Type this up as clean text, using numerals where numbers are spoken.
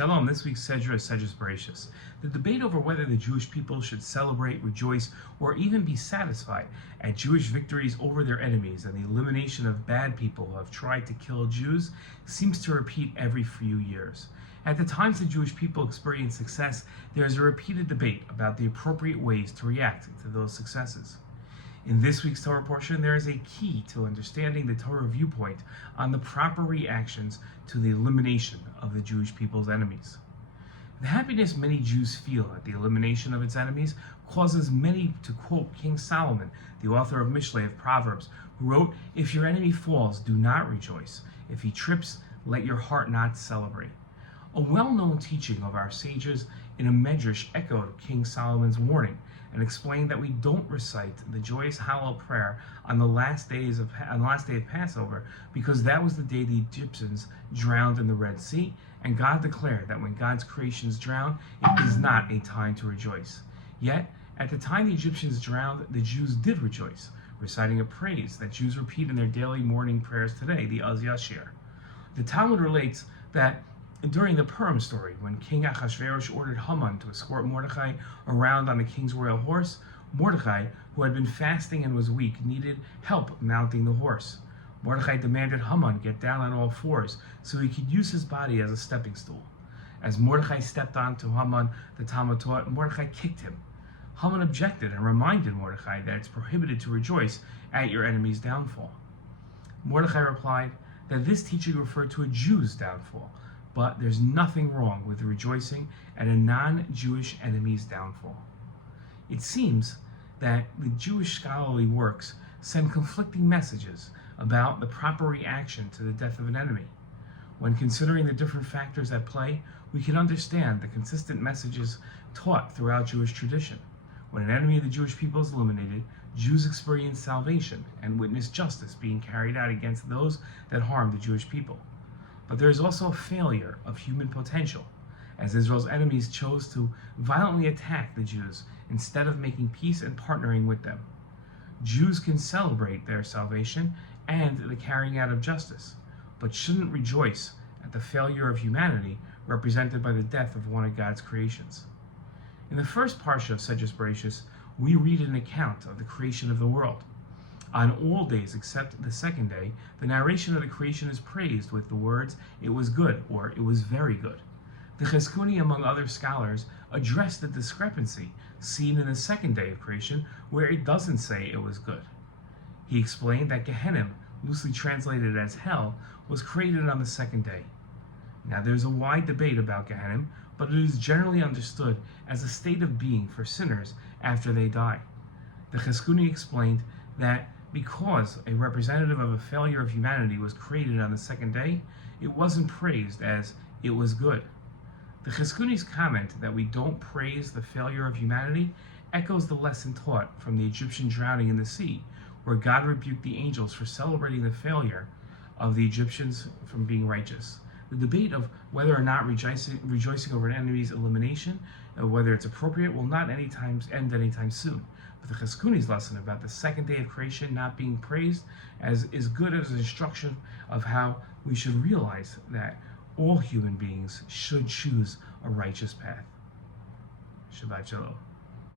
Shalom, this week's Sedra is Sedra Bereshis. The debate over whether the Jewish people should celebrate, rejoice, or even be satisfied at Jewish victories over their enemies and the elimination of bad people who have tried to kill Jews seems to repeat every few years. At the times the Jewish people experience success, there is a repeated debate about the appropriate ways to react to those successes. In this week's Torah portion, there is a key to understanding the Torah viewpoint on the proper reactions to the elimination of the Jewish people's enemies. The happiness many Jews feel at the elimination of its enemies causes many to quote King Solomon, the author of Mishlei of Proverbs, who wrote, "If your enemy falls, do not rejoice. If he trips, let your heart not celebrate." A well-known teaching of our sages in a medrash echoed King Solomon's warning and explained that we don't recite the joyous Hallel prayer on the last day of Passover because that was the day the Egyptians drowned in the Red Sea, and God declared that when God's creations drown, it is not a time to rejoice. Yet, at the time the Egyptians drowned, the Jews did rejoice, reciting a praise that Jews repeat in their daily morning prayers today, the Az Yashir. The Talmud relates that during the Purim story, when King Achashverosh ordered Haman to escort Mordechai around on the king's royal horse, Mordechai, who had been fasting and was weak, needed help mounting the horse. Mordechai demanded Haman get down on all fours so he could use his body as a stepping stool. As Mordechai stepped onto Haman, the Talmud taught, Mordechai kicked him. Haman objected and reminded Mordechai that it's prohibited to rejoice at your enemy's downfall. Mordechai replied that this teaching referred to a Jew's downfall, but there's nothing wrong with rejoicing at a non-Jewish enemy's downfall. It seems that the Jewish scholarly works send conflicting messages about the proper reaction to the death of an enemy. When considering the different factors at play, we can understand the consistent messages taught throughout Jewish tradition. When an enemy of the Jewish people is eliminated, Jews experience salvation and witness justice being carried out against those that harm the Jewish people. But there is also a failure of human potential, as Israel's enemies chose to violently attack the Jews instead of making peace and partnering with them. Jews can celebrate their salvation and the carrying out of justice, but shouldn't rejoice at the failure of humanity represented by the death of one of God's creations. In the first parsha of Sedra Bereshis, we read an account of the creation of the world. On all days except the second day, the narration of the creation is praised with the words, "It was good," or "It was very good." The Cheskuni, among other scholars, address the discrepancy seen in the second day of creation, where it doesn't say it was good. He explained that Gehenna, loosely translated as hell, was created on the second day. Now there's a wide debate about Gehenna, but it is generally understood as a state of being for sinners after they die. The Cheskuni explained that because a representative of a failure of humanity was created on the second day, it wasn't praised as "it was good." The Cheskuni's comment that we don't praise the failure of humanity echoes the lesson taught from the Egyptian drowning in the sea, where God rebuked the angels for celebrating the failure of the Egyptians from being righteous. The debate of whether or not rejoicing over an enemy's elimination, whether it's appropriate, will not end anytime soon. But the Cheskuni's lesson about the second day of creation not being praised is good as an instruction of how we should realize that all human beings should choose a righteous path. Shabbat Shalom.